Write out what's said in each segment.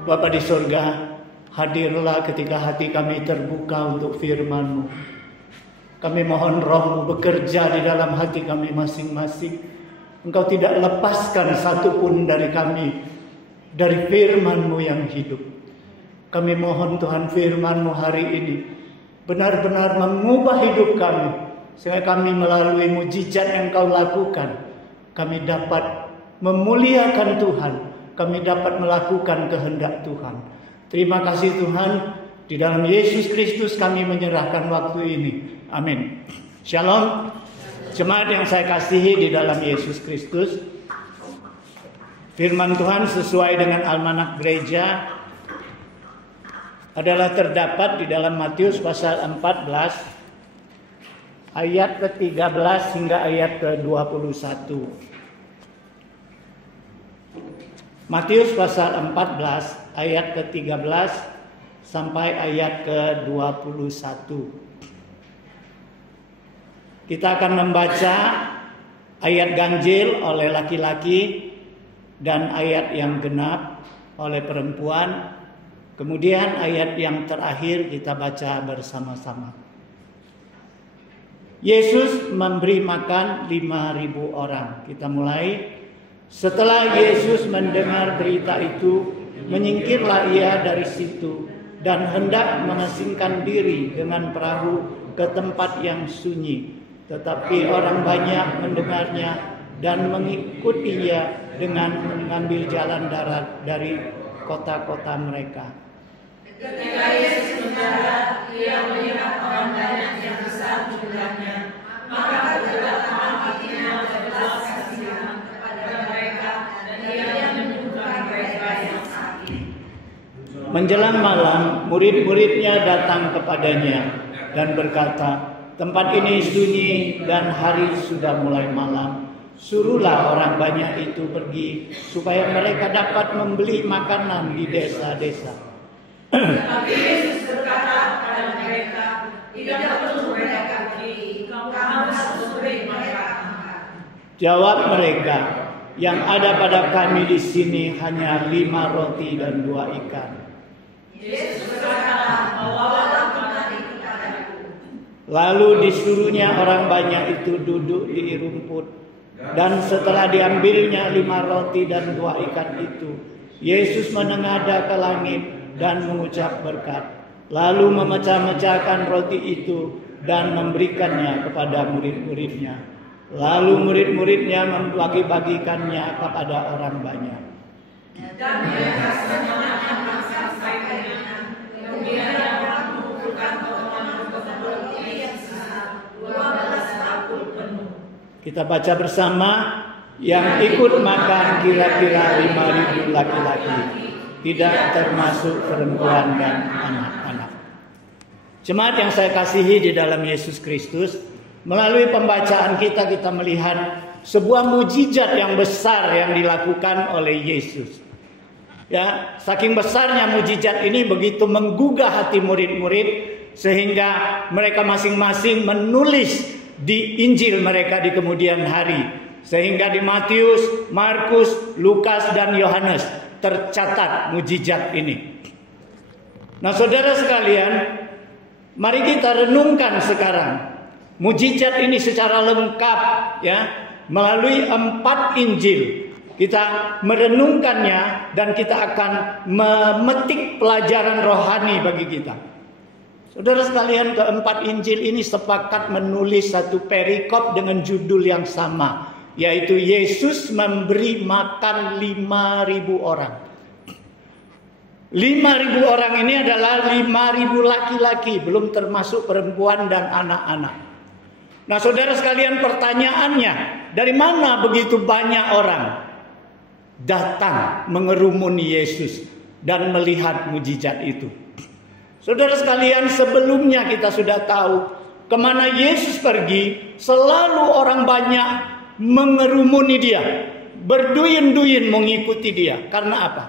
Bapa di surga, hadirlah ketika hati kami terbuka untuk firman-Mu. Kami mohon Roh-Mu bekerja di dalam hati kami masing-masing. Engkau tidak lepaskan satupun dari kami dari firman-Mu yang hidup. Kami mohon Tuhan, firman-Mu hari ini benar-benar mengubah hidup kami, sehingga kami melalui mujizat yang Kau lakukan, kami dapat memuliakan Tuhan, kami dapat melakukan kehendak Tuhan. Terima kasih Tuhan, di dalam Yesus Kristus kami menyerahkan waktu ini. Amin. Shalom. Jemaat yang saya kasihi di dalam Yesus Kristus, firman Tuhan sesuai dengan almanak gereja adalah terdapat di dalam Matius pasal 14 ayat ke-13 hingga ayat ke-21. Matius pasal 14 ayat ke-13 sampai ayat ke-21. Kita akan membaca ayat ganjil oleh laki-laki dan ayat yang genap oleh perempuan. Kemudian ayat yang terakhir kita baca bersama-sama. Yesus memberi makan 5.000 orang. Kita mulai. Setelah Yesus mendengar berita itu, menyingkirlah ia dari situ dan hendak mengasingkan diri dengan perahu ke tempat yang sunyi. Tetapi orang banyak mendengarnya dan mengikutinya dengan mengambil jalan darat dari kota-kota mereka. Ketika Yesus mendarat, ia melihat orang banyak yang besar jumlahnya, maka bergeraklah hatinya berbelas kasihan kepada mereka, dan ia menyembuhkan mereka yang sakit. Menjelang malam, murid-muridnya datang kepadanya dan berkata, "Tempat ini sunyi dan hari sudah mulai malam. Suruhlah orang banyak itu pergi supaya mereka dapat membeli makanan di desa-desa." Tetapi Yesus berkata kepada mereka, "Tidak perlu mereka pergi, kamu harus memberi mereka makan." Jawab mereka, "Yang ada pada kami di sini hanya 5 roti dan 2 ikan." Yesus berkata, "Bawalah kemari kepadaku." Lalu disuruhnya orang banyak itu duduk di rumput. Dan setelah diambilnya 5 roti dan 2 ikan itu, Yesus menengadah ke langit dan mengucap berkat. Lalu memecah-mecahkan roti itu dan memberikannya kepada murid-muridnya. Lalu murid-muridnya membagi-bagikannya kepada orang banyak. Dan mereka semuanya makan sampai kenyang. Kemudian orang mengumpulkan potongan-potongan roti yang sisa 12 bakul penuh. Kita baca bersama. Yang ikut makan kira-kira 5.000 laki-laki, tidak termasuk perempuan dan anak-anak. Jemaat yang saya kasihi di dalam Yesus Kristus, melalui pembacaan kita melihat sebuah mujizat yang besar yang dilakukan oleh Yesus. Ya, saking besarnya mujizat ini begitu menggugah hati murid-murid sehingga mereka masing-masing menulis di Injil mereka di kemudian hari. Sehingga di Matius, Markus, Lukas, dan Yohanes tercatat mujizat ini. Nah, saudara sekalian, mari kita renungkan sekarang mujizat ini secara lengkap, ya, melalui 4 Injil. Kita merenungkannya dan kita akan memetik pelajaran rohani bagi kita. Saudara sekalian, keempat Injil ini sepakat menulis satu perikop dengan judul yang sama, yaitu Yesus memberi makan 5.000 orang. 5.000 orang ini adalah 5.000 laki-laki, belum termasuk perempuan dan anak-anak. Nah, saudara sekalian, pertanyaannya, dari mana begitu banyak orang datang mengerumuni Yesus dan melihat mujizat itu? Saudara sekalian, sebelumnya kita sudah tahu kemana Yesus pergi, selalu orang banyak mengerumuni dia, berduyun-duyun mengikuti dia. Karena apa?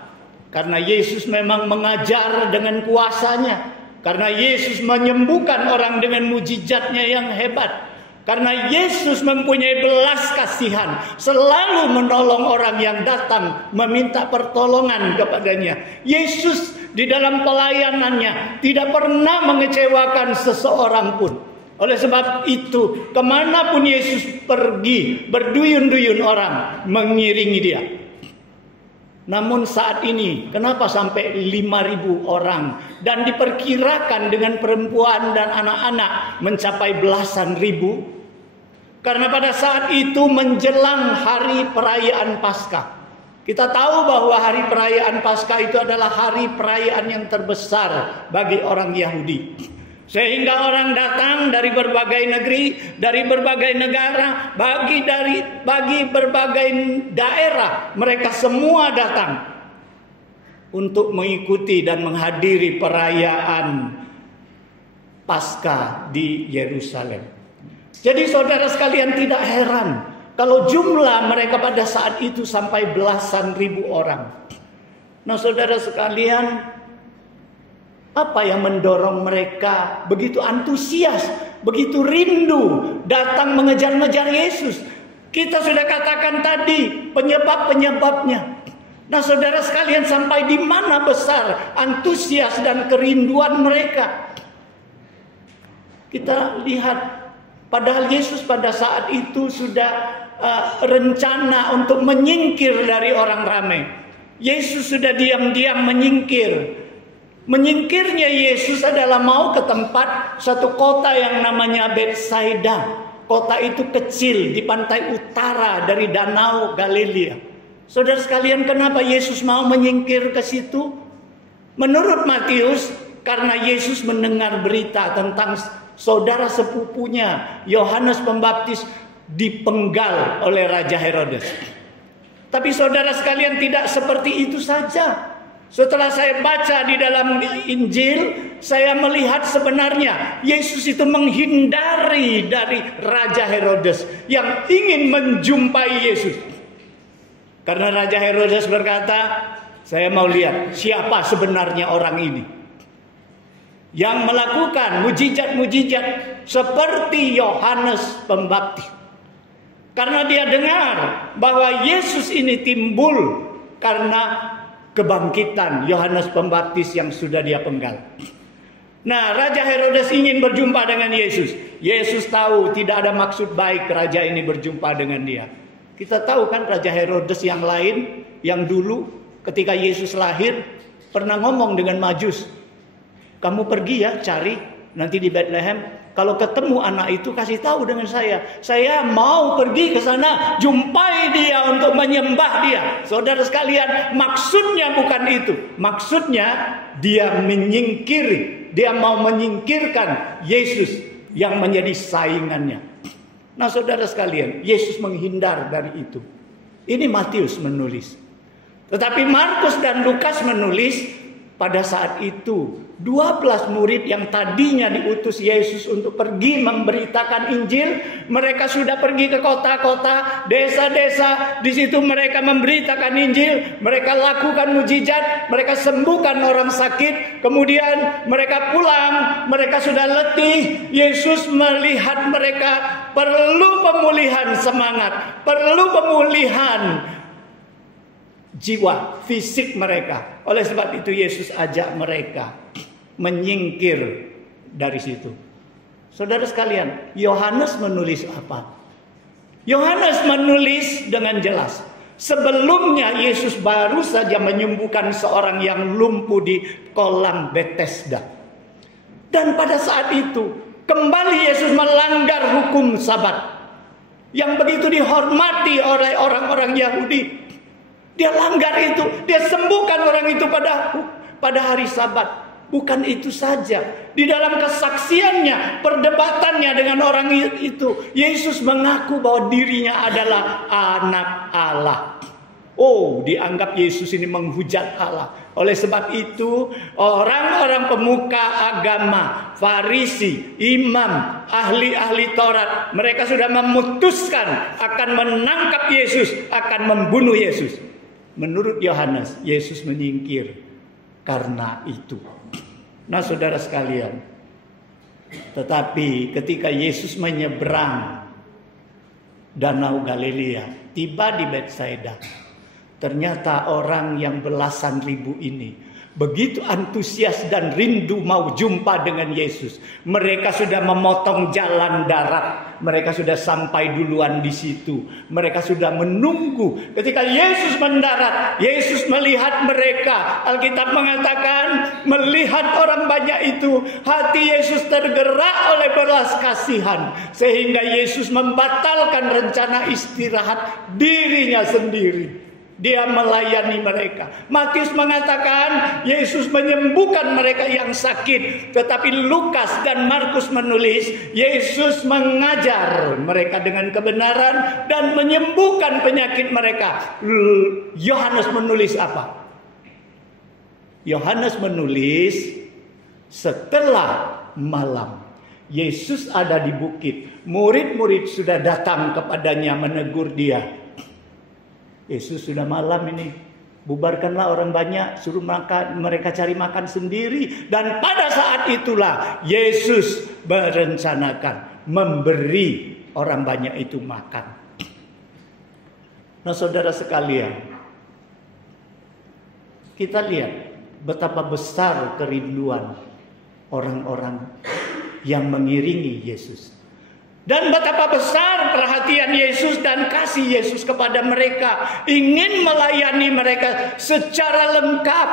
Karena Yesus memang mengajar dengan kuasanya. Karena Yesus menyembuhkan orang dengan mujizatnya yang hebat. Karena Yesus mempunyai belas kasihan, selalu menolong orang yang datang meminta pertolongan kepadanya. Yesus di dalam pelayanannya tidak pernah mengecewakan seseorang pun. Oleh sebab itu, kemanapun Yesus pergi, berduyun-duyun orang mengiringi dia. Namun saat ini, kenapa sampai 5.000 orang? Dan diperkirakan dengan perempuan dan anak-anak mencapai belasan ribu. Karena pada saat itu menjelang hari perayaan Paskah. Kita tahu bahwa hari perayaan Paskah itu adalah hari perayaan yang terbesar bagi orang Yahudi. Sehingga orang datang dari berbagai negeri, dari berbagai negara, bagi berbagai daerah, mereka semua datang untuk mengikuti dan menghadiri perayaan Paskah di Yerusalem. Jadi saudara sekalian, tidak heran kalau jumlah mereka pada saat itu sampai belasan ribu orang. Nah saudara sekalian, apa yang mendorong mereka begitu antusias, begitu rindu datang mengejar-ngejar Yesus? Kita sudah katakan tadi penyebab-penyebabnya. Nah saudara sekalian, sampai di mana besar antusias dan kerinduan mereka? Kita lihat, padahal Yesus pada saat itu sudah rencana untuk menyingkir dari orang ramai. Yesus sudah diam-diam menyingkir. Menyingkirnya Yesus adalah mau ke tempat satu kota yang namanya Betsaida. Kota itu kecil di pantai utara dari Danau Galilea. Saudara sekalian, kenapa Yesus mau menyingkir ke situ? Menurut Matius, karena Yesus mendengar berita tentang saudara sepupunya Yohanes Pembaptis dipenggal oleh Raja Herodes. Tapi saudara sekalian, tidak seperti itu saja. Setelah saya baca di dalam Injil, saya melihat sebenarnya Yesus itu menghindari dari Raja Herodes yang ingin menjumpai Yesus. Karena Raja Herodes berkata, saya mau lihat siapa sebenarnya orang ini yang melakukan mujizat-mujizat seperti Yohanes Pembaptis. Karena dia dengar bahwa Yesus ini timbul karena kebangkitan Yohanes Pembaptis yang sudah dia penggal. Nah, Raja Herodes ingin berjumpa dengan Yesus. Yesus tahu tidak ada maksud baik raja ini berjumpa dengan dia. Kita tahu kan Raja Herodes yang lain, yang dulu ketika Yesus lahir pernah ngomong dengan Majus, kamu pergi ya cari nanti di Bethlehem. Kalau ketemu anak itu kasih tahu dengan saya. Saya mau pergi ke sana, jumpai dia untuk menyembah dia. Saudara sekalian, maksudnya bukan itu. Maksudnya dia menyingkiri. Dia mau menyingkirkan Yesus yang menjadi saingannya. Nah saudara sekalian, Yesus menghindar dari itu. Ini Matius menulis. Tetapi Markus dan Lukas menulis pada saat itu 12 murid yang tadinya diutus Yesus untuk pergi memberitakan Injil, mereka sudah pergi ke kota-kota, desa-desa. Di situ mereka memberitakan Injil, mereka lakukan mujizat, mereka sembuhkan orang sakit. Kemudian mereka pulang, mereka sudah letih. Yesus melihat mereka perlu pemulihan semangat, perlu pemulihan jiwa, fisik mereka. Oleh sebab itu Yesus ajak mereka menyingkir dari situ. Saudara sekalian, Yohanes menulis apa? Yohanes menulis dengan jelas. Sebelumnya Yesus baru saja menyembuhkan seorang yang lumpuh di kolam Bethesda. Dan pada saat itu kembali Yesus melanggar hukum Sabat yang begitu dihormati oleh orang-orang Yahudi. Dia langgar itu, dia sembuhkan orang itu pada hari Sabat. Bukan itu saja, di dalam kesaksiannya, perdebatannya dengan orang itu, Yesus mengaku bahwa dirinya adalah anak Allah. Oh, dianggap Yesus ini menghujat Allah. Oleh sebab itu, orang-orang pemuka agama, Farisi, imam, ahli-ahli Taurat, mereka sudah memutuskan akan menangkap Yesus, akan membunuh Yesus. Menurut Yohanes, Yesus menyingkir karena itu. Nah saudara sekalian, Tetapi ketika Yesus menyeberang Danau Galilea, tiba di Betsaida, ternyata orang yang belasan ribu ini begitu antusias dan rindu mau jumpa dengan Yesus. Mereka sudah memotong jalan darat. Mereka sudah sampai duluan di situ. Mereka sudah menunggu. Ketika Yesus mendarat, Yesus melihat mereka. Alkitab mengatakan, melihat orang banyak itu, hati Yesus tergerak oleh belas kasihan. Sehingga Yesus membatalkan rencana istirahat dirinya sendiri. Dia melayani mereka. Matius mengatakan Yesus menyembuhkan mereka yang sakit. Tetapi Lukas dan Markus menulis Yesus mengajar mereka dengan kebenaran dan menyembuhkan penyakit mereka. Yohanes menulis apa? Yohanes menulis setelah malam Yesus ada di bukit. Murid-murid sudah datang kepadanya menegur dia. Yesus sudah malam ini, bubarkanlah orang banyak, suruh makan, mereka cari makan sendiri. Dan pada saat itulah Yesus merencanakan memberi orang banyak itu makan. Nah saudara sekalian, kita lihat betapa besar kerinduan orang-orang yang mengiringi Yesus. Dan betapa besar perhatian Yesus dan kasih Yesus kepada mereka. Ingin melayani mereka secara lengkap.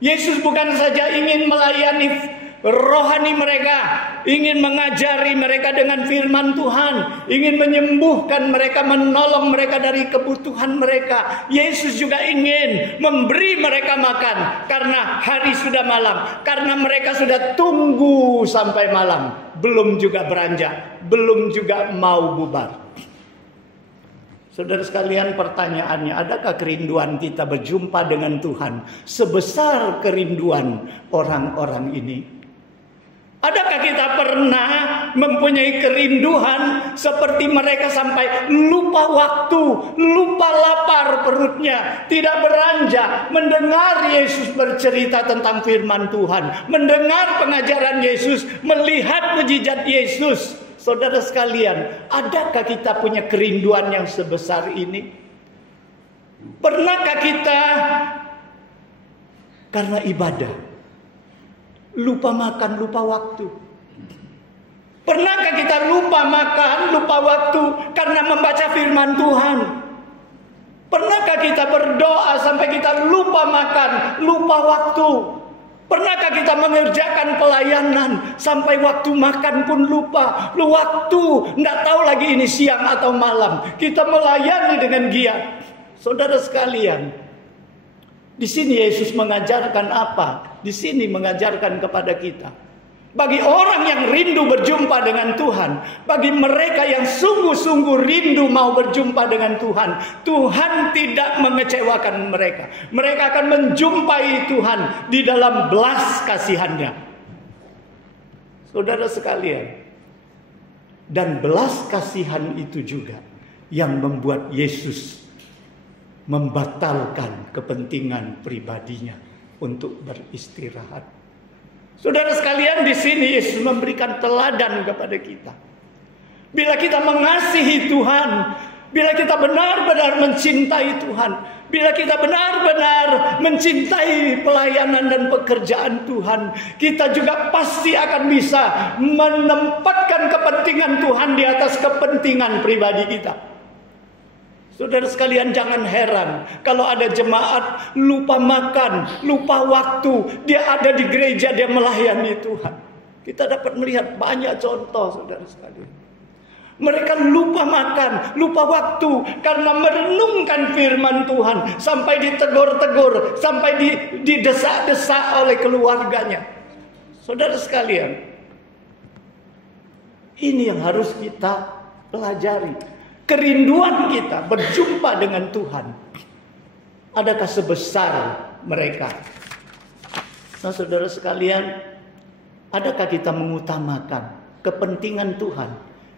Yesus bukan saja ingin melayani rohani mereka, ingin mengajari mereka dengan firman Tuhan, ingin menyembuhkan mereka, menolong mereka dari kebutuhan mereka. Yesus juga ingin memberi mereka makan karena hari sudah malam, karena mereka sudah tunggu sampai malam, belum juga beranjak, belum juga mau bubar. Saudara sekalian, pertanyaannya, adakah kerinduan kita berjumpa dengan Tuhan sebesar kerinduan orang-orang ini? Adakah kita pernah mempunyai kerinduan seperti mereka sampai lupa waktu, lupa lapar perutnya, tidak beranjak mendengar Yesus bercerita tentang firman Tuhan, mendengar pengajaran Yesus, melihat mujizat Yesus? Saudara sekalian, adakah kita punya kerinduan yang sebesar ini? Pernahkah kita karena ibadah lupa makan, lupa waktu? Pernahkah kita lupa makan, lupa waktu karena membaca firman Tuhan? Pernahkah kita berdoa sampai kita lupa makan, lupa waktu? Pernahkah kita mengerjakan pelayanan sampai waktu makan pun lupa? Waktu, tidak tahu lagi ini siang atau malam. Kita melayani dengan giat. Saudara sekalian, di sini Yesus mengajarkan apa? Di sini mengajarkan kepada kita. Bagi orang yang rindu berjumpa dengan Tuhan, bagi mereka yang sungguh-sungguh rindu mau berjumpa dengan Tuhan, Tuhan tidak mengecewakan mereka. Mereka akan menjumpai Tuhan di dalam belas kasihan-Nya. Saudara sekalian, dan belas kasihan itu juga yang membuat Yesus membatalkan kepentingan pribadinya untuk beristirahat. Saudara sekalian, di sini Yesus memberikan teladan kepada kita. Bila kita mengasihi Tuhan, bila kita benar-benar mencintai Tuhan, bila kita benar-benar mencintai pelayanan dan pekerjaan Tuhan, kita juga pasti akan bisa menempatkan kepentingan Tuhan di atas kepentingan pribadi kita. Saudara sekalian, jangan heran kalau ada jemaat lupa makan, lupa waktu. Dia ada di gereja, dia melayani Tuhan. Kita dapat melihat banyak contoh, saudara sekalian. Mereka lupa makan, lupa waktu karena merenungkan firman Tuhan. Sampai ditegur-tegur, sampai didesak-desak oleh keluarganya. Saudara sekalian, ini yang harus kita pelajari. Kerinduan kita berjumpa dengan Tuhan, adakah sebesar mereka? Nah, saudara sekalian, adakah kita mengutamakan kepentingan Tuhan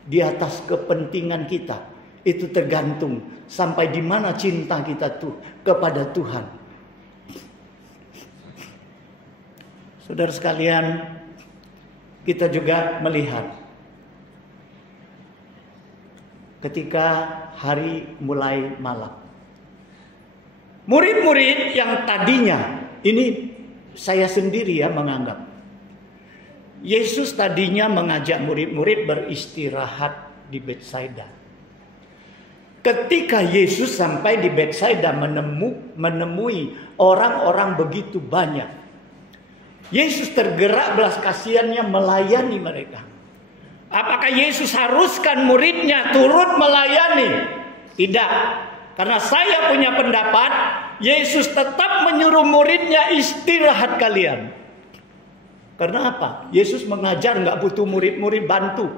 di atas kepentingan kita? Itu tergantung sampai di mana cinta kita tuh kepada Tuhan. Saudara sekalian, kita juga melihat ketika hari mulai malam. Murid-murid yang tadinya, ini saya sendiri ya menganggap, Yesus tadinya mengajak murid-murid beristirahat di Betsaida. Ketika Yesus sampai di Betsaida menemui orang-orang begitu banyak, Yesus tergerak belas kasihannya melayani mereka. Apakah Yesus haruskan muridnya turut melayani? Tidak. Karena saya punya pendapat, Yesus tetap menyuruh muridnya istirahat kalian. Karena apa? Yesus mengajar nggak butuh murid-murid bantu.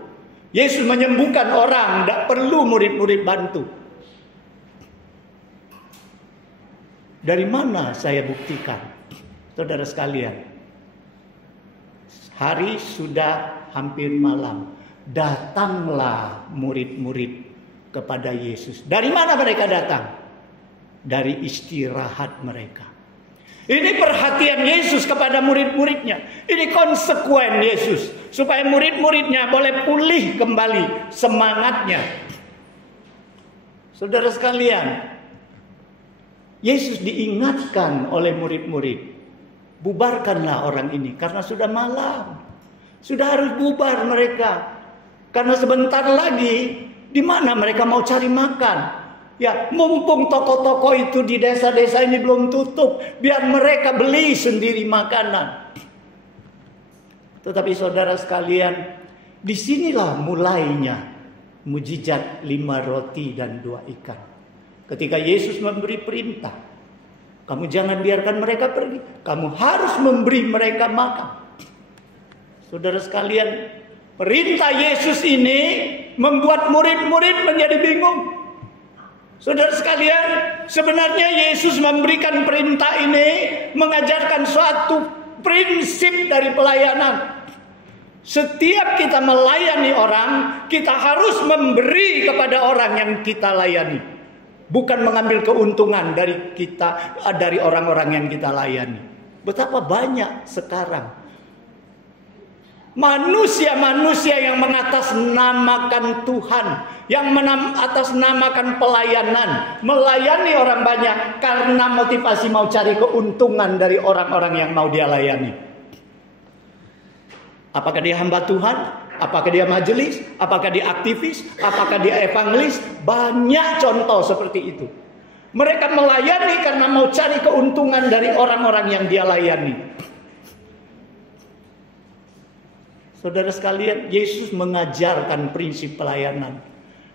Yesus menyembuhkan orang, nggak perlu murid-murid bantu. Dari mana saya buktikan? Saudara sekalian, hari sudah hampir malam. Datanglah murid-murid kepada Yesus. Dari mana mereka datang? Dari istirahat mereka. Ini perhatian Yesus kepada murid-muridnya. Ini konsekuen Yesus. Supaya murid-muridnya boleh pulih kembali semangatnya. Saudara sekalian, Yesus diingatkan oleh murid-murid. Bubarkanlah orang ini karena sudah malam. Sudah harus bubar mereka. Karena sebentar lagi, di mana mereka mau cari makan? Ya, mumpung toko-toko itu di desa-desa ini belum tutup, biar mereka beli sendiri makanan. Tetapi saudara sekalian, disinilah mulainya mujizat 5 roti dan 2 ikan. Ketika Yesus memberi perintah, kamu jangan biarkan mereka pergi, kamu harus memberi mereka makan. Saudara sekalian, perintah Yesus ini membuat murid-murid menjadi bingung. Saudara sekalian, sebenarnya Yesus memberikan perintah ini mengajarkan suatu prinsip dari pelayanan. Setiap kita melayani orang, kita harus memberi kepada orang yang kita layani. Bukan mengambil keuntungan dari orang-orang yang kita layani. Betapa banyak sekarang manusia-manusia yang mengatasnamakan Tuhan, yang mengatasnamakan pelayanan, melayani orang banyak karena motivasi mau cari keuntungan dari orang-orang yang mau dia layani. Apakah dia hamba Tuhan? Apakah dia majelis? Apakah dia aktivis? Apakah dia evangelis? Banyak contoh seperti itu. Mereka melayani karena mau cari keuntungan dari orang-orang yang dia layani. Saudara sekalian, Yesus mengajarkan prinsip pelayanan.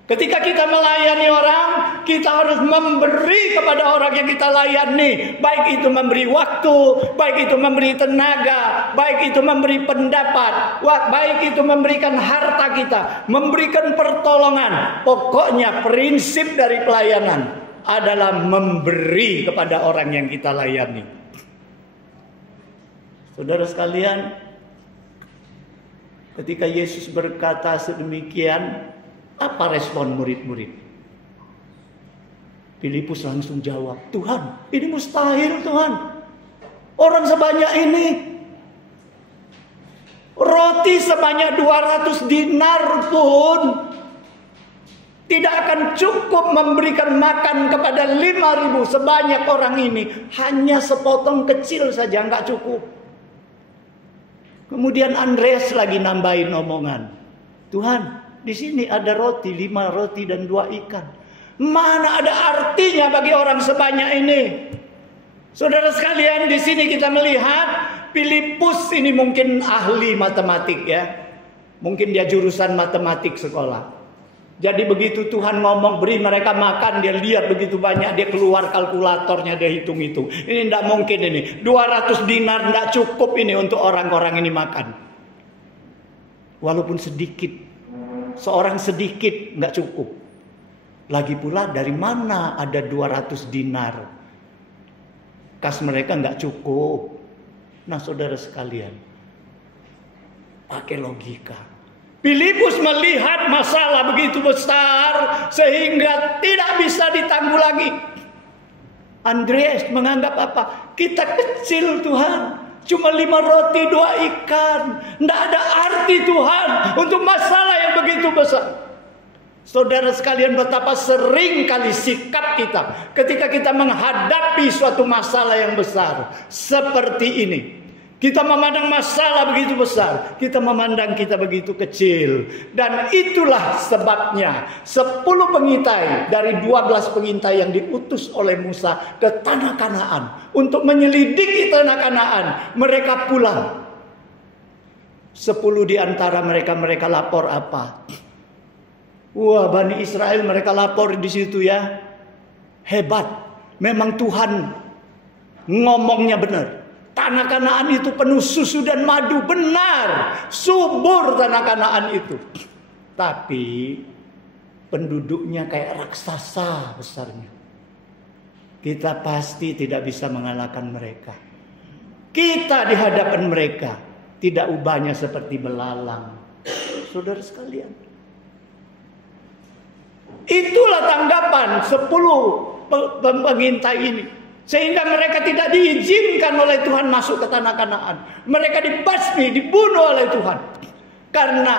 Ketika kita melayani orang, kita harus memberi kepada orang yang kita layani. Baik itu memberi waktu, baik itu memberi tenaga, baik itu memberi pendapat, baik itu memberikan harta kita, memberikan pertolongan. Pokoknya prinsip dari pelayanan adalah memberi kepada orang yang kita layani. Saudara sekalian, ketika Yesus berkata sedemikian, apa respon murid-murid? Filipus langsung jawab, Tuhan, ini mustahil Tuhan. Orang sebanyak ini, roti sebanyak 200 dinar pun tidak akan cukup memberikan makan kepada 5.000 sebanyak orang ini. Hanya sepotong kecil saja nggak cukup. Kemudian Andreas lagi nambahin omongan. Tuhan, di sini ada roti, 5 roti dan 2 ikan. Mana ada artinya bagi orang sebanyak ini? Saudara sekalian, di sini kita melihat Filipus ini mungkin ahli matematik ya. Mungkin dia jurusan matematik sekolah. Jadi begitu Tuhan ngomong beri mereka makan, dia lihat begitu banyak, dia keluar kalkulatornya, dia hitung-hitung. Ini tidak mungkin ini. 200 dinar tidak cukup ini untuk orang-orang ini makan. Walaupun sedikit. Seorang sedikit nggak cukup. Lagi pula dari mana ada 200 dinar? Kas mereka nggak cukup. Nah saudara sekalian, pakai logika. Filipus melihat masalah begitu besar sehingga tidak bisa ditanggulangi. Andreas menganggap apa? Kita kecil Tuhan. Cuma 5 roti 2 ikan. Tidak ada arti Tuhan untuk masalah yang begitu besar. Saudara sekalian, betapa sering kali sikap kita ketika kita menghadapi suatu masalah yang besar seperti ini. Kita memandang masalah begitu besar, kita memandang kita begitu kecil. Dan itulah sebabnya 10 pengintai dari 12 pengintai yang diutus oleh Musa ke tanah Kanaan untuk menyelidiki tanah Kanaan, mereka pulang. 10 di antara mereka lapor apa? Wah, Bani Israel mereka lapor di situ ya. Hebat. Memang Tuhan ngomongnya benar. Tanah Kanaan itu penuh susu dan madu. Benar. Subur tanah Kanaan itu. Tapi penduduknya kayak raksasa besarnya. Kita pasti tidak bisa mengalahkan mereka. Kita di hadapan mereka tidak ubahnya seperti belalang. Saudara sekalian, itulah tanggapan 10 pengintai ini. Sehingga mereka tidak diizinkan oleh Tuhan masuk ke tanah Kanaan. Mereka dibasmi, dibunuh oleh Tuhan. Karena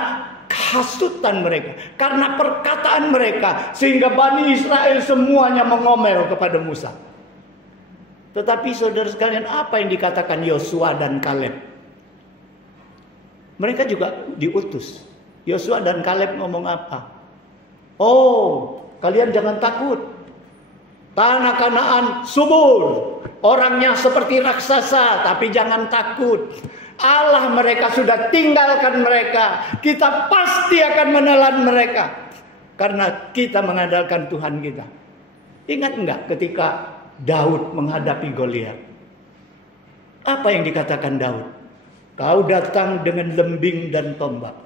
kehasutan mereka, karena perkataan mereka, sehingga Bani Israel semuanya mengomel kepada Musa. Tetapi saudara sekalian, apa yang dikatakan Yosua dan Kaleb? Mereka juga diutus. Yosua dan Kaleb ngomong apa? Oh, kalian jangan takut. Tanah Kanaan subur. Orangnya seperti raksasa, tapi jangan takut. Allah mereka sudah tinggalkan mereka. Kita pasti akan menelan mereka. Karena kita mengandalkan Tuhan kita. Ingat enggak ketika Daud menghadapi Goliat? Apa yang dikatakan Daud? Kau datang dengan lembing dan tombak.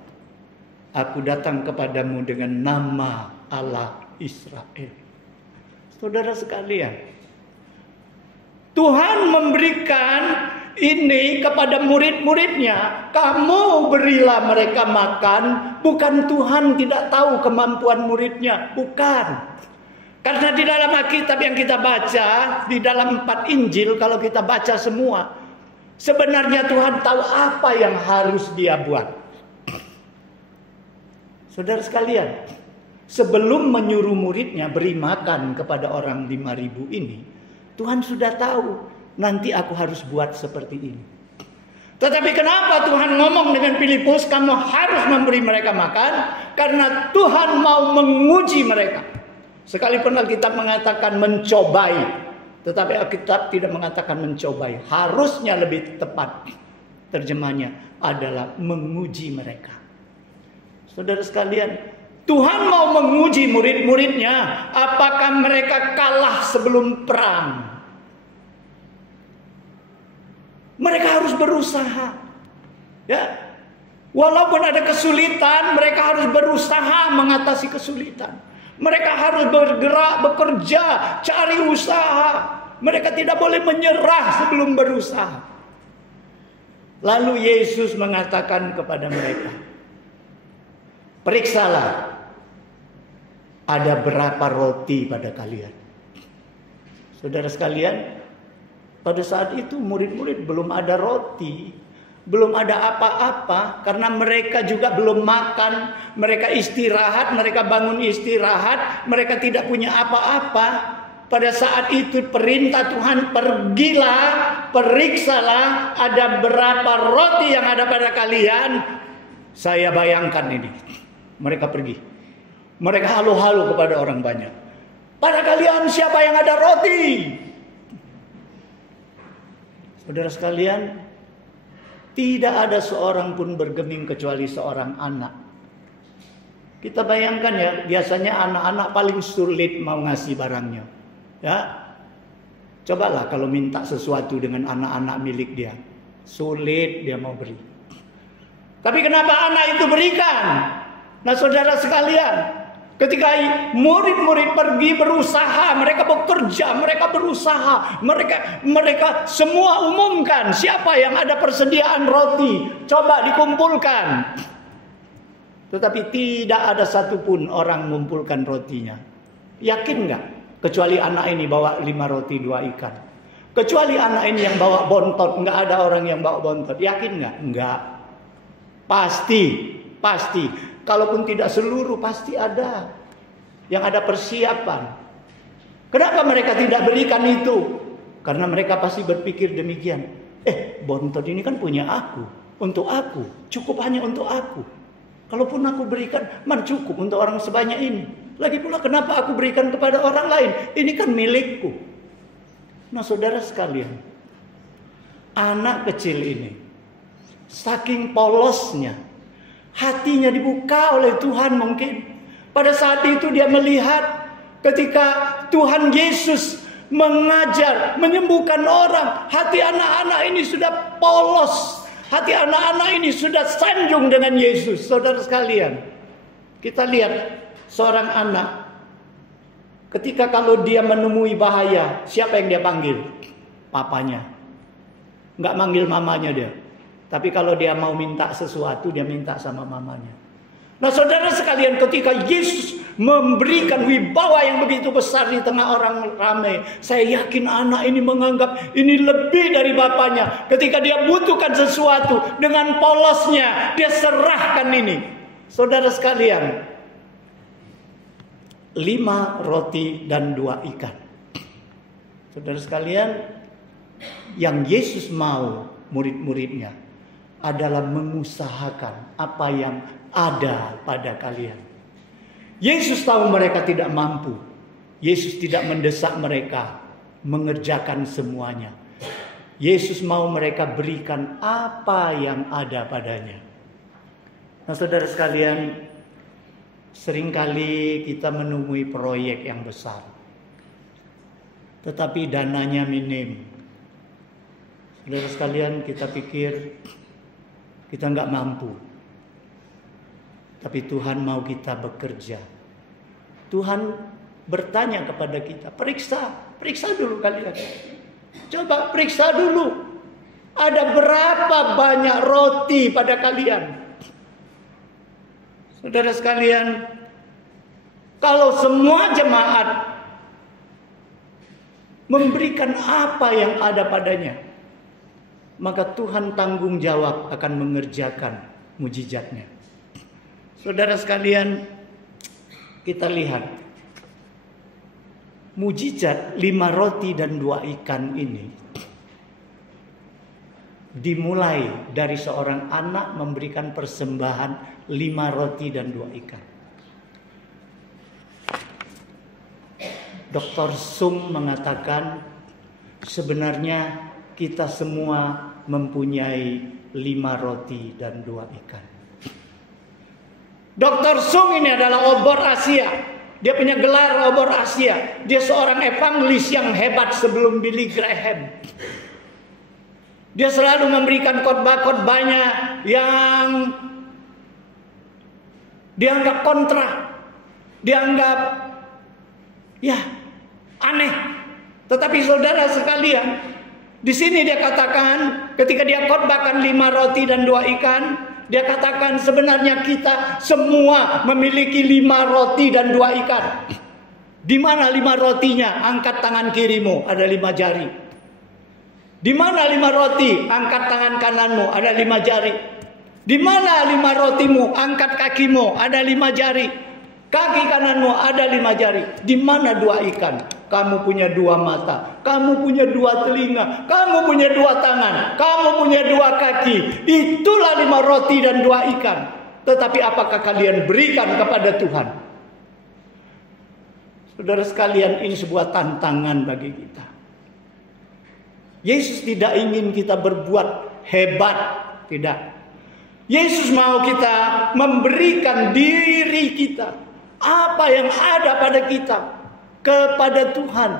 Aku datang kepadamu dengan nama Allah Israel. Saudara sekalian, Tuhan memberikan ini kepada murid-muridnya. Kamu berilah mereka makan. Bukan Tuhan tidak tahu kemampuan muridnya. Bukan. Karena di dalam Alkitab yang kita baca, di dalam 4 Injil, kalau kita baca semua, sebenarnya Tuhan tahu apa yang harus dia buat. Saudara sekalian, sebelum menyuruh muridnya beri makan kepada orang 5.000 ini, Tuhan sudah tahu nanti aku harus buat seperti ini. Tetapi kenapa Tuhan ngomong dengan Filipus, kamu harus memberi mereka makan? Karena Tuhan mau menguji mereka. Sekalipun Alkitab mengatakan mencobai, tetapi Alkitab tidak mengatakan mencobai. Harusnya lebih tepat terjemahnya adalah menguji mereka. Saudara sekalian, Tuhan mau menguji murid-muridnya. Apakah mereka kalah sebelum perang? Mereka harus berusaha. Ya. Walaupun ada kesulitan, mereka harus berusaha mengatasi kesulitan. Mereka harus bergerak, bekerja, cari usaha. Mereka tidak boleh menyerah sebelum berusaha. Lalu Yesus mengatakan kepada mereka, periksalah, ada berapa roti pada kalian. Saudara sekalian, pada saat itu murid-murid belum ada roti, belum ada apa-apa, karena mereka juga belum makan. Mereka istirahat, mereka bangun istirahat, mereka tidak punya apa-apa. Pada saat itu perintah Tuhan, pergilah, periksalah, ada berapa roti yang ada pada kalian. Saya bayangkan ini, mereka pergi. Mereka halo-halo kepada orang banyak. Pada kalian siapa yang ada roti? Saudara sekalian, tidak ada seorang pun bergeming kecuali seorang anak. Kita bayangkan ya, biasanya anak-anak paling sulit mau ngasih barangnya. Ya, cobalah kalau minta sesuatu dengan anak-anak milik dia, sulit dia mau beri. Tapi kenapa anak itu berikan? Nah saudara sekalian, ketika murid-murid pergi berusaha, mereka bekerja, mereka berusaha, mereka semua umumkan siapa yang ada persediaan roti, coba dikumpulkan. Tetapi tidak ada satupun orang mengumpulkan rotinya. Yakin nggak? Kecuali anak ini bawa 5 roti 2 ikan. Kecuali anak ini yang bawa bontot, nggak ada orang yang bawa bontot. Yakin nggak? Nggak. Pasti. Kalaupun tidak seluruh, pasti ada. Yang ada persiapan. Kenapa mereka tidak berikan itu? Karena mereka pasti berpikir demikian. Bontot ini kan punya aku. Untuk aku. Cukup hanya untuk aku. Kalaupun aku berikan, cukup untuk orang sebanyak ini. Lagi pula kenapa aku berikan kepada orang lain? Ini kan milikku. Nah saudara sekalian, anak kecil ini saking polosnya, hatinya dibuka oleh Tuhan mungkin. Pada saat itu dia melihat ketika Tuhan Yesus mengajar, menyembuhkan orang, hati anak-anak ini sudah polos. Hati anak-anak ini sudah sanjung dengan Yesus. Saudara sekalian, kita lihat seorang anak, ketika kalau dia menemui bahaya, siapa yang dia panggil? Papanya. Nggak manggil mamanya dia. Tapi kalau dia mau minta sesuatu, dia minta sama mamanya. Nah saudara sekalian, ketika Yesus memberikan wibawa yang begitu besar di tengah orang ramai, saya yakin anak ini menganggap ini lebih dari bapaknya. Ketika dia butuhkan sesuatu, dengan polosnya dia serahkan ini. Saudara sekalian, 5 roti dan 2 ikan. Saudara sekalian, yang Yesus mau murid-muridnya adalah mengusahakan apa yang ada pada kalian. Yesus tahu mereka tidak mampu. Yesus tidak mendesak mereka mengerjakan semuanya. Yesus mau mereka berikan apa yang ada padanya. Nah saudara sekalian, seringkali kita menemui proyek yang besar, tetapi dananya minim. Saudara sekalian, kita pikir kita nggak mampu. Tapi Tuhan mau kita bekerja. Tuhan bertanya kepada kita, periksa dulu kalian. Coba periksa dulu. Ada berapa banyak roti pada kalian? Saudara sekalian, kalau semua jemaat memberikan apa yang ada padanya, maka Tuhan tanggung jawab akan mengerjakan mujizatnya. Saudara sekalian, kita lihat mujizat 5 roti dan 2 ikan ini dimulai dari seorang anak memberikan persembahan 5 roti dan 2 ikan. Dr. Sung mengatakan sebenarnya kita semua mempunyai 5 roti dan 2 ikan. Dr. Sung ini adalah obor Asia. Dia punya gelar obor Asia. Dia seorang evangelis yang hebat sebelum Billy Graham. Dia selalu memberikan khotbah-khotbahnya yang dianggap kontra, dianggap aneh. Tetapi saudara sekalian, di sini dia katakan ketika dia khotbahkan 5 roti dan 2 ikan, dia katakan sebenarnya kita semua memiliki 5 roti dan 2 ikan. Di mana 5 rotinya? Angkat tangan kirimu, ada 5 jari. Di mana 5 roti? Angkat tangan kananmu, ada 5 jari. Di mana 5 rotimu? Angkat kakimu, ada 5 jari. Kaki kananmu ada 5 jari. Di mana 2 ikan? Kamu punya 2 mata, kamu punya 2 telinga, kamu punya 2 tangan, kamu punya 2 kaki. Itulah 5 roti dan 2 ikan. Tetapi apakah kalian berikan kepada Tuhan? Saudara sekalian, ini sebuah tantangan bagi kita. Yesus tidak ingin kita berbuat hebat, tidak. Yesus mau kita memberikan diri kita, apa yang ada pada kita, kepada Tuhan.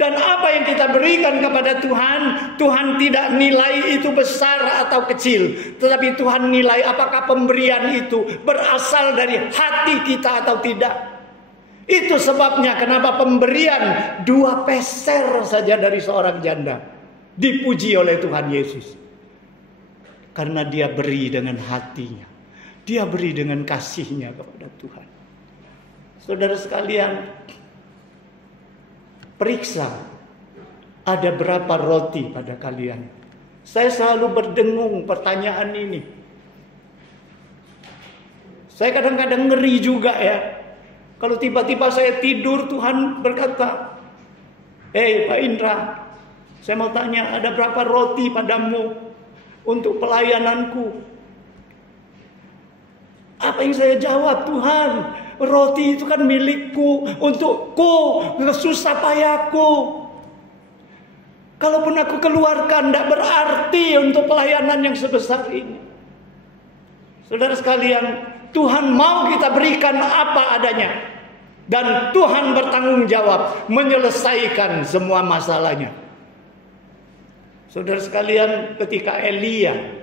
Dan apa yang kita berikan kepada Tuhan, Tuhan tidak nilai itu besar atau kecil, tetapi Tuhan nilai apakah pemberian itu berasal dari hati kita atau tidak. Itu sebabnya kenapa pemberian 2 peser saja dari seorang janda dipuji oleh Tuhan Yesus. Karena dia beri dengan hatinya, dia beri dengan kasihnya kepada Tuhan. Saudara sekalian, periksa Ada berapa roti pada kalian? Saya selalu berdengung pertanyaan ini. Saya kadang-kadang ngeri juga ya. Kalau tiba-tiba saya tidur, Tuhan berkata, Pak Indra, saya mau tanya, ada berapa roti padamu untuk pelayananku? Apa yang saya jawab? Tuhan, roti itu kan milikku, untukku, susah payahku. Kalaupun aku keluarkan, tidak berarti untuk pelayanan yang sebesar ini. Saudara sekalian, Tuhan mau kita berikan apa adanya. Dan Tuhan bertanggung jawab menyelesaikan semua masalahnya. Saudara sekalian, ketika Elia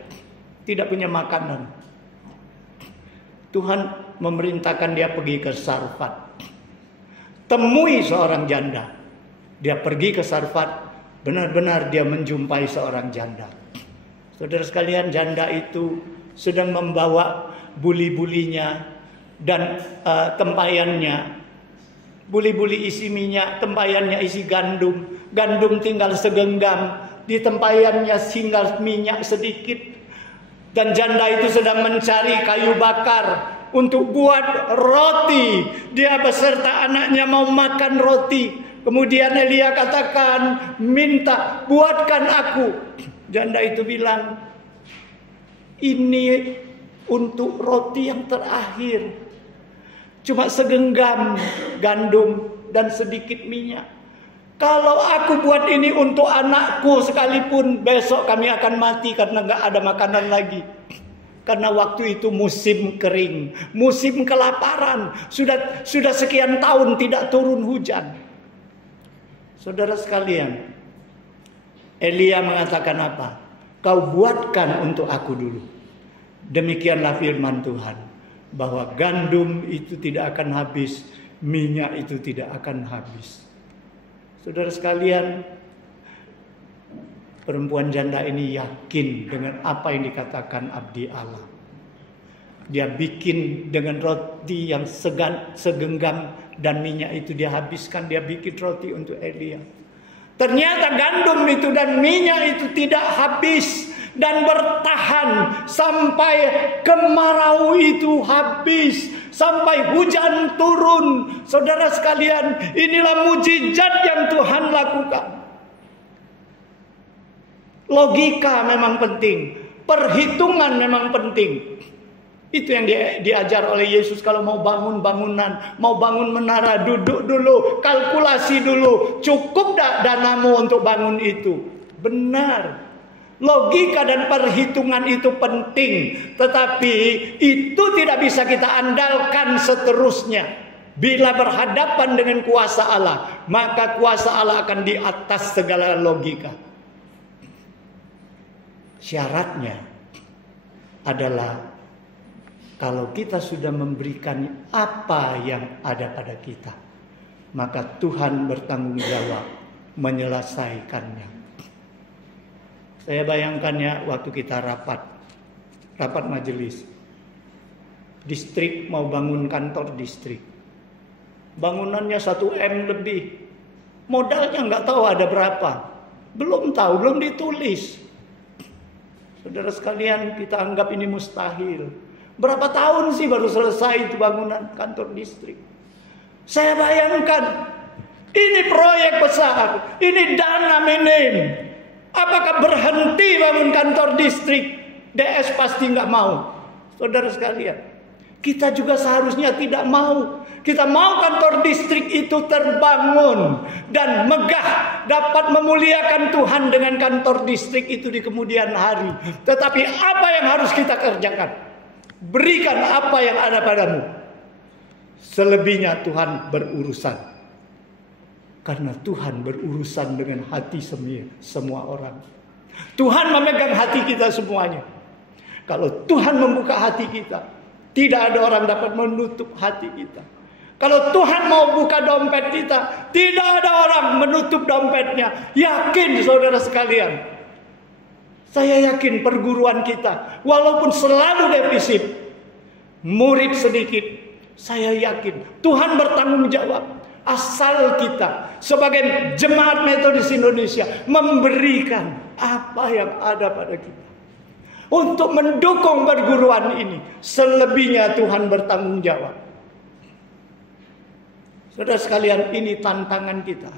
tidak punya makanan, Tuhan memerintahkan dia pergi ke Sarfat. Temui seorang janda. Dia pergi ke Sarfat, benar-benar dia menjumpai seorang janda. Saudara sekalian, janda itu sedang membawa buli-bulinya dan tempayannya. Buli-buli isi minyak, tempayannya isi gandum. Gandum tinggal segenggam, di tempayannya tinggal minyak sedikit. Dan janda itu sedang mencari kayu bakar untuk buat roti. Dia beserta anaknya mau makan roti. Kemudian Elia katakan, minta buatkan aku. Janda itu bilang, ini untuk roti yang terakhir. Cuma segenggam gandum dan sedikit minyak. Kalau aku buat ini untuk anakku sekalipun, besok kami akan mati karena nggak ada makanan lagi. Karena waktu itu musim kering, musim kelaparan. Sudah sekian tahun tidak turun hujan. Saudara sekalian, Elia mengatakan apa? Kau buatkan untuk aku dulu. Demikianlah firman Tuhan. Bahwa gandum itu tidak akan habis, minyak itu tidak akan habis. Saudara sekalian, perempuan janda ini yakin dengan apa yang dikatakan abdi Allah. Dia bikin dengan roti yang segenggam dan minyak itu dia habiskan. Dia bikin roti untuk Elia. Ternyata gandum itu dan minyak itu tidak habis dan bertahan sampai kemarau itu habis, sampai hujan turun. Saudara sekalian, inilah mujizat yang Tuhan lakukan. Logika memang penting, perhitungan memang penting. Itu yang diajar oleh Yesus. Kalau mau bangun bangunan, mau bangun menara, duduk dulu, kalkulasi dulu. Cukup tak danamu untuk bangun itu? Benar. Logika dan perhitungan itu penting. Tetapi itu tidak bisa kita andalkan seterusnya. Bila berhadapan dengan kuasa Allah, maka kuasa Allah akan di atas segala logika. Syaratnya adalah kalau kita sudah memberikan apa yang ada pada kita, maka Tuhan bertanggung jawab menyelesaikannya. Saya bayangkannya waktu kita rapat majelis. Distrik mau bangun kantor distrik. Bangunannya 1 M lebih. Modalnya nggak tahu ada berapa. Belum tahu, belum ditulis. Saudara sekalian, kita anggap ini mustahil. Berapa tahun sih baru selesai itu bangunan kantor distrik? Saya bayangkan, ini proyek besar, ini dana minim. Apakah berhenti bangun kantor distrik? DS pasti nggak mau. Saudara sekalian, kita juga seharusnya tidak mau. Kita mau kantor distrik itu terbangun dan megah, dapat memuliakan Tuhan dengan kantor distrik itu di kemudian hari. Tetapi apa yang harus kita kerjakan? Berikan apa yang ada padamu. Selebihnya Tuhan berurusan. Karena Tuhan berurusan dengan hati semua orang. Tuhan memegang hati kita semuanya. Kalau Tuhan membuka hati kita, tidak ada orang dapat menutup hati kita. Kalau Tuhan mau buka dompet kita, tidak ada orang menutup dompetnya. Yakin saudara sekalian. Saya yakin perguruan kita, walaupun selalu defisit, murid sedikit, saya yakin Tuhan bertanggung jawab. Asal kita sebagai jemaat Metodis Indonesia memberikan apa yang ada pada kita untuk mendukung perguruan ini. Selebihnya Tuhan bertanggung jawab. Saudara sekalian, ini tantangan kita.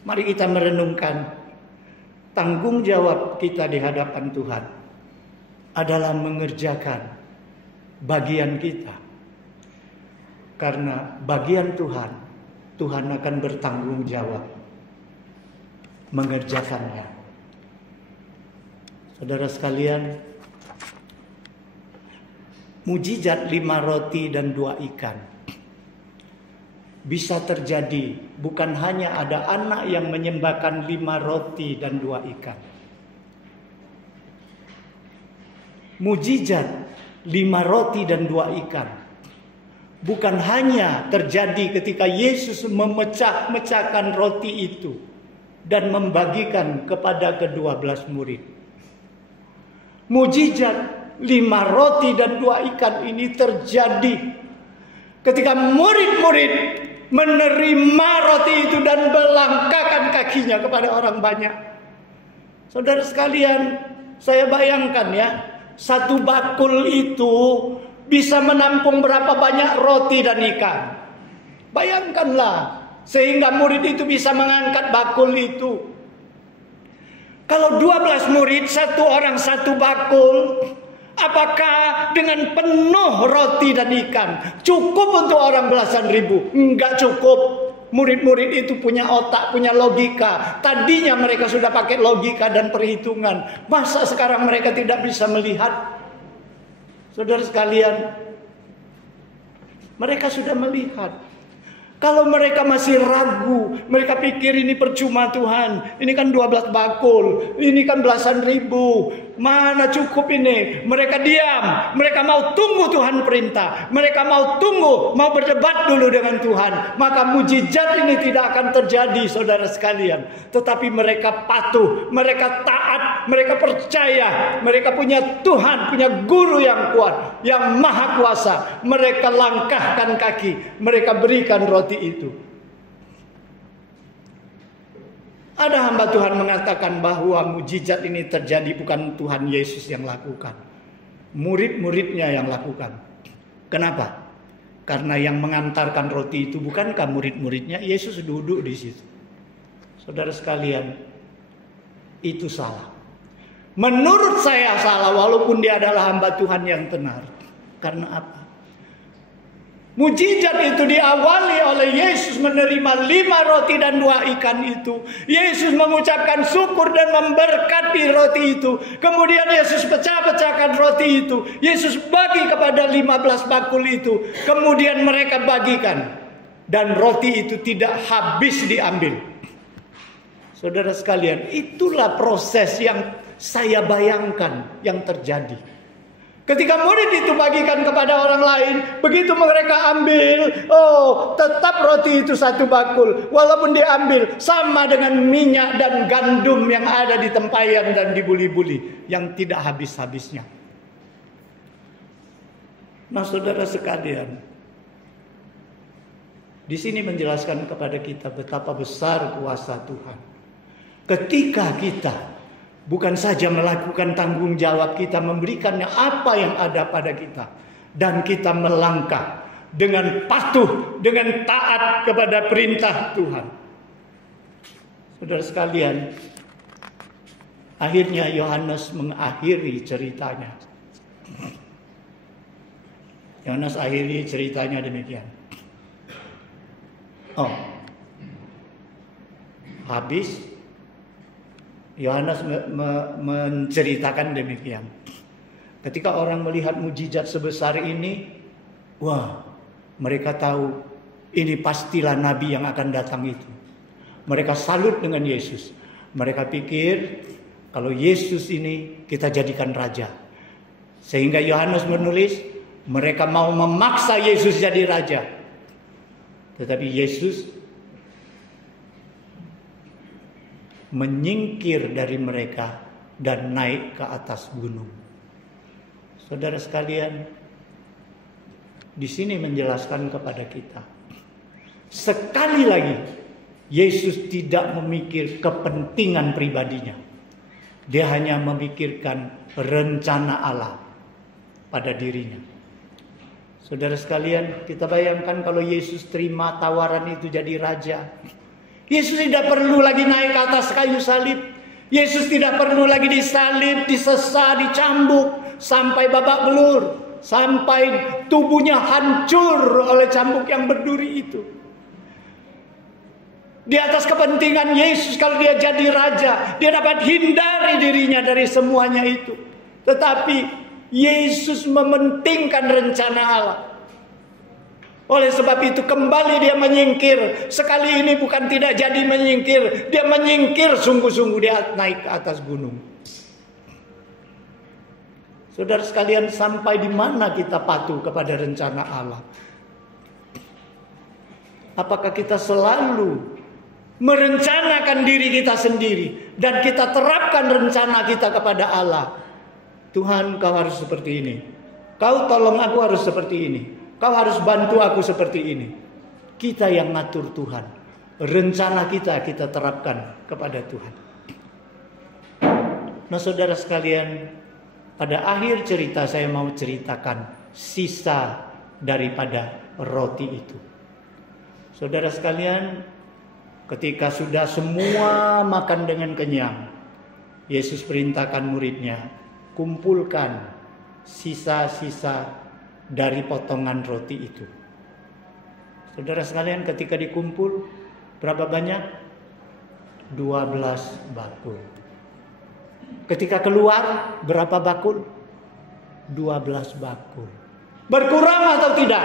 Mari kita merenungkan tanggung jawab kita di hadapan Tuhan adalah mengerjakan bagian kita. Karena bagian Tuhan, Tuhan akan bertanggung jawab mengerjakannya. Saudara sekalian, mujizat 5 roti dan 2 ikan bisa terjadi bukan hanya ada anak yang menyembahkan 5 roti dan 2 ikan. Mujizat 5 roti dan 2 ikan bukan hanya terjadi ketika Yesus memecah-mecahkan roti itu dan membagikan kepada ke-12 murid. Mujizat 5 roti dan 2 ikan ini terjadi ketika murid-murid menerima roti itu dan melangkahkan kakinya kepada orang banyak. Saudara sekalian, saya bayangkan ya, satu bakul itu bisa menampung berapa banyak roti dan ikan. Bayangkanlah, sehingga murid itu bisa mengangkat bakul itu. Kalau 12 murid, satu orang satu bakul, apakah dengan penuh roti dan ikan cukup untuk orang belasan ribu? Enggak cukup. Murid-murid itu punya otak, punya logika. Tadinya mereka sudah pakai logika dan perhitungan. Masa sekarang mereka tidak bisa melihat? Saudara sekalian, mereka sudah melihat. Kalau mereka masih ragu, mereka pikir ini percuma Tuhan. Ini kan 12 bakul, ini kan belasan ribu. Mana cukup ini? Mereka diam, mereka mau tunggu Tuhan perintah. Mereka mau tunggu, mau berdebat dulu dengan Tuhan. Maka mujizat ini tidak akan terjadi, saudara sekalian. Tetapi mereka patuh, mereka taat, mereka percaya. Mereka punya Tuhan, punya guru yang kuat, yang maha kuasa. Mereka langkahkan kaki, mereka berikan roti itu. Ada hamba Tuhan mengatakan bahwa mujizat ini terjadi bukan Tuhan Yesus yang lakukan, murid-muridnya yang lakukan. Kenapa? Karena yang mengantarkan roti itu bukankah murid-muridnya? Yesus duduk di situ. Saudara sekalian, itu salah. Menurut saya salah, walaupun dia adalah hamba Tuhan yang benar. Karena apa? Mujizat itu diawali oleh Yesus menerima 5 roti dan 2 ikan itu. Yesus mengucapkan syukur dan memberkati roti itu. Kemudian Yesus pecah-pecahkan roti itu. Yesus bagi kepada 15 bakul itu. Kemudian mereka bagikan. Dan roti itu tidak habis diambil. Saudara sekalian, itulah proses yang saya bayangkan yang terjadi. Ketika murid itu bagikan kepada orang lain, begitu mereka ambil, tetap roti itu satu bakul. Walaupun diambil, sama dengan minyak dan gandum yang ada di tempayan dan di buli-buli, yang tidak habis-habisnya. Nah, saudara sekalian, di sini menjelaskan kepada kita betapa besar kuasa Tuhan. Ketika kita bukan saja melakukan tanggung jawab kita, memberikannya apa yang ada pada kita. Dan kita melangkah dengan patuh, dengan taat kepada perintah Tuhan. Saudara sekalian, akhirnya Yohanes mengakhiri ceritanya. Yohanes akhiri ceritanya demikian. Habis Yohanes menceritakan demikian. Ketika orang melihat mujizat sebesar ini, wah, mereka tahu ini pastilah nabi yang akan datang itu. Mereka salut dengan Yesus. Mereka pikir kalau Yesus ini kita jadikan raja. Sehingga Yohanes menulis, mereka mau memaksa Yesus jadi raja. Tetapi Yesus menyingkir dari mereka dan naik ke atas gunung. Saudara sekalian, di sini menjelaskan kepada kita, sekali lagi Yesus tidak memikir kepentingan pribadinya. Dia hanya memikirkan rencana Allah pada dirinya. Saudara sekalian, kita bayangkan kalau Yesus terima tawaran itu jadi raja. Yesus tidak perlu lagi naik ke atas kayu salib. Yesus tidak perlu lagi disalib, disesah, dicambuk sampai babak belur, sampai tubuhnya hancur oleh cambuk yang berduri itu. Di atas kepentingan Yesus, kalau dia jadi raja, dia dapat hindari dirinya dari semuanya itu. Tetapi Yesus mementingkan rencana Allah. Oleh sebab itu kembali dia menyingkir. Sekali ini bukan tidak jadi menyingkir, dia menyingkir sungguh-sungguh, dia naik ke atas gunung. Saudara sekalian, sampai di mana kita patuh kepada rencana Allah? Apakah kita selalu merencanakan diri kita sendiri dan kita terapkan rencana kita kepada Allah? Tuhan, kau harus seperti ini. Kau tolong aku harus seperti ini. Kau harus bantu aku seperti ini. Kita yang ngatur Tuhan. Rencana kita terapkan kepada Tuhan. Nah, saudara sekalian, pada akhir cerita saya mau ceritakan sisa daripada roti itu. Saudara sekalian, ketika sudah semua makan dengan kenyang, Yesus perintahkan muridnya, kumpulkan sisa-sisa dari potongan roti itu. Saudara sekalian, ketika dikumpul, berapa banyak? 12 bakul. Ketika keluar, berapa bakul? 12 bakul. Berkurang atau tidak?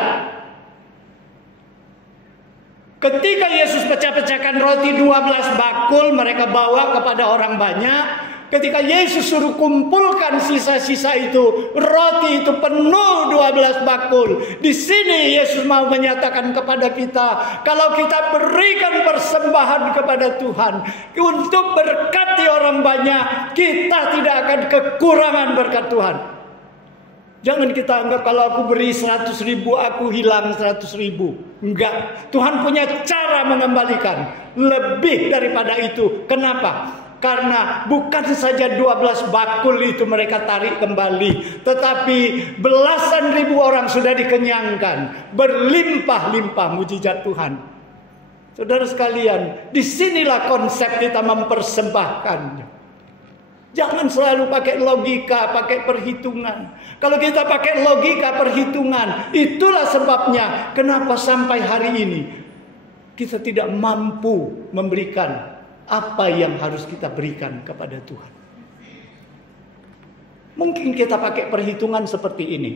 Ketika Yesus pecah-pecahkan roti 12 bakul, mereka bawa kepada orang banyak. Ketika Yesus suruh kumpulkan sisa-sisa itu, roti itu penuh 12 bakul. Di sini Yesus mau menyatakan kepada kita, kalau kita berikan persembahan kepada Tuhan untuk berkati orang banyak, kita tidak akan kekurangan berkat Tuhan. Jangan kita anggap kalau aku beri 100.000 aku hilang 100.000. Enggak. Tuhan punya cara mengembalikan lebih daripada itu. Kenapa? Karena bukan saja 12 bakul itu mereka tarik kembali, tetapi belasan ribu orang sudah dikenyangkan. Berlimpah-limpah mujizat Tuhan. Saudara sekalian, disinilah konsep kita mempersembahkannya. Jangan selalu pakai logika, pakai perhitungan. Kalau kita pakai logika, perhitungan, itulah sebabnya kenapa sampai hari ini kita tidak mampu memberikan apa yang harus kita berikan kepada Tuhan. Mungkin kita pakai perhitungan seperti ini.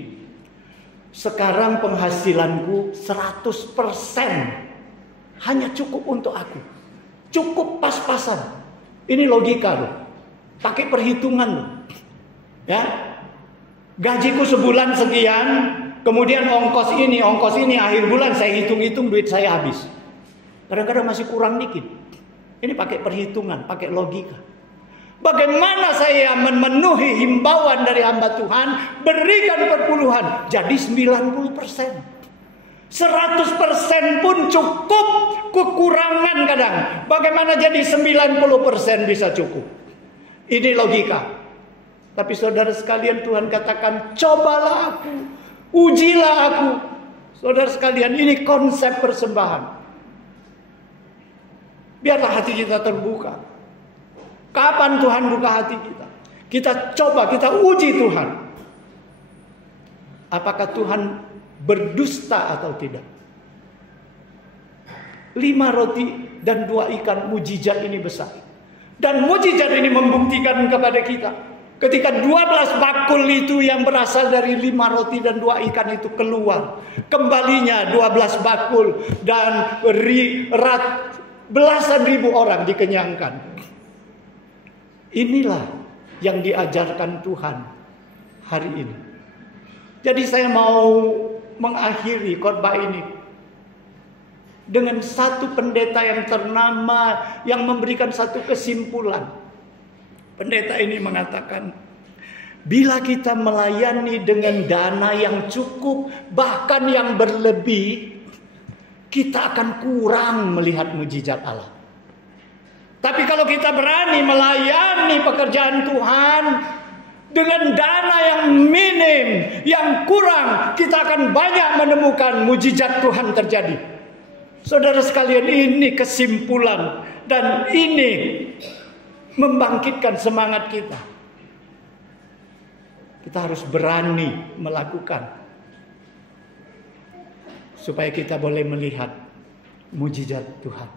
Sekarang penghasilanku 100% hanya cukup untuk aku. Cukup pas-pasan. Ini logika loh. Pakai perhitungan loh. Ya. Gajiku sebulan sekian, kemudian ongkos ini akhir bulan saya hitung-hitung duit saya habis. Kadang-kadang masih kurang dikit. Ini pakai perhitungan, pakai logika. Bagaimana saya memenuhi himbauan dari hamba Tuhan, berikan perpuluhan, jadi 90%. 100% pun cukup, kekurangan kadang. Bagaimana jadi 90% bisa cukup? Ini logika. Tapi saudara sekalian, Tuhan katakan, cobalah aku, ujilah aku. Saudara sekalian, ini konsep persembahan. Biarlah hati kita terbuka. Kapan Tuhan buka hati kita? Kita coba, kita uji Tuhan. Apakah Tuhan berdusta atau tidak? 5 roti dan 2 ikan, mujizat ini besar. Dan mujizat ini membuktikan kepada kita. Ketika 12 bakul itu yang berasal dari 5 roti dan 2 ikan itu keluar. Kembalinya 12 bakul dan belasan ribu orang dikenyangkan. Inilah yang diajarkan Tuhan hari ini. Jadi saya mau mengakhiri khotbah ini dengan satu pendeta yang ternama yang memberikan satu kesimpulan. Pendeta ini mengatakan, bila kita melayani dengan dana yang cukup, bahkan yang berlebih, kita akan kurang melihat mujizat Allah. Tapi kalau kita berani melayani pekerjaan Tuhan dengan dana yang minim, yang kurang, kita akan banyak menemukan mujizat Tuhan terjadi. Saudara sekalian, ini kesimpulan dan ini membangkitkan semangat kita. Kita harus berani melakukan supaya kita boleh melihat mujizat Tuhan.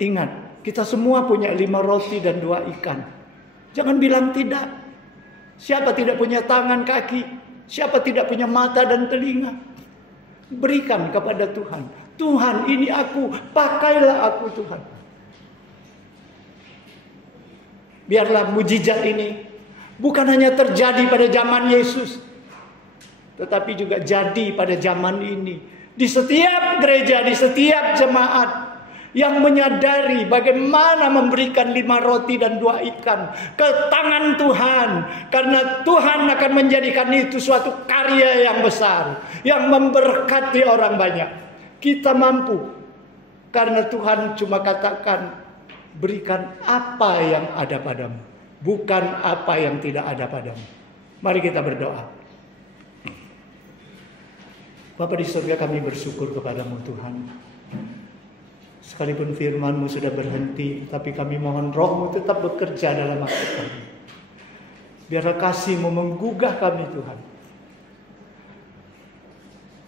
Ingat, kita semua punya 5 roti dan 2 ikan. Jangan bilang tidak. Siapa tidak punya tangan, kaki? Siapa tidak punya mata dan telinga? Berikan kepada Tuhan. Tuhan, ini aku, pakailah aku Tuhan. Biarlah mujizat ini bukan hanya terjadi pada zaman Yesus, tetapi juga jadi pada zaman ini. Di setiap gereja, di setiap jemaat yang menyadari bagaimana memberikan 5 roti dan 2 ikan ke tangan Tuhan. Karena Tuhan akan menjadikan itu suatu karya yang besar, yang memberkati orang banyak. Kita mampu, karena Tuhan cuma katakan, berikan apa yang ada padamu, bukan apa yang tidak ada padamu. Mari kita berdoa. Bapa di surga, kami bersyukur kepadamu Tuhan. Sekalipun firman-Mu sudah berhenti, tapi kami mohon Roh-Mu tetap bekerja dalam hati kami. Biarlah kasih-Mu menggugah kami Tuhan.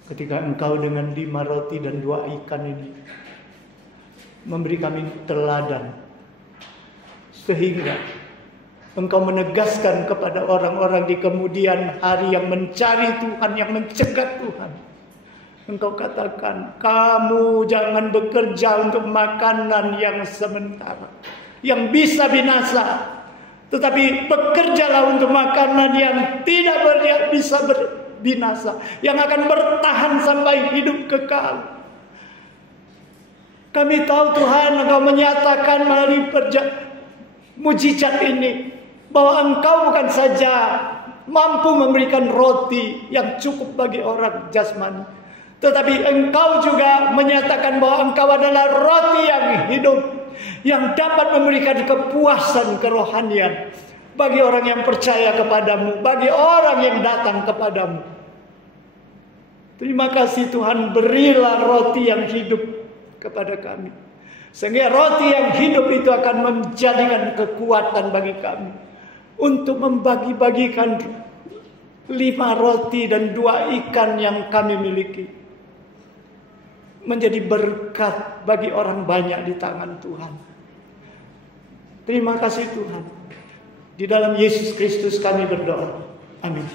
Ketika Engkau dengan 5 roti dan 2 ikan ini memberi kami teladan, sehingga Engkau menegaskan kepada orang-orang di kemudian hari yang mencari Tuhan, yang mencegat Tuhan. Engkau katakan, kamu jangan bekerja untuk makanan yang sementara, yang bisa binasa, tetapi bekerjalah untuk makanan yang tidak bisa binasa, yang akan bertahan sampai hidup kekal. Kami tahu Tuhan, Engkau menyatakan melalui mujizat ini bahwa Engkau bukan saja mampu memberikan roti yang cukup bagi orang jasmani, tetapi Engkau juga menyatakan bahwa Engkau adalah roti yang hidup, yang dapat memberikan kepuasan kerohanian bagi orang yang percaya kepadamu, bagi orang yang datang kepadamu. Terima kasih Tuhan, berilah roti yang hidup kepada kami, sehingga roti yang hidup itu akan menjadikan kekuatan bagi kami untuk membagi-bagikan 5 roti dan 2 ikan yang kami miliki, menjadi berkat bagi orang banyak di tangan Tuhan. Terima kasih Tuhan. Di dalam Yesus Kristus kami berdoa. Amin.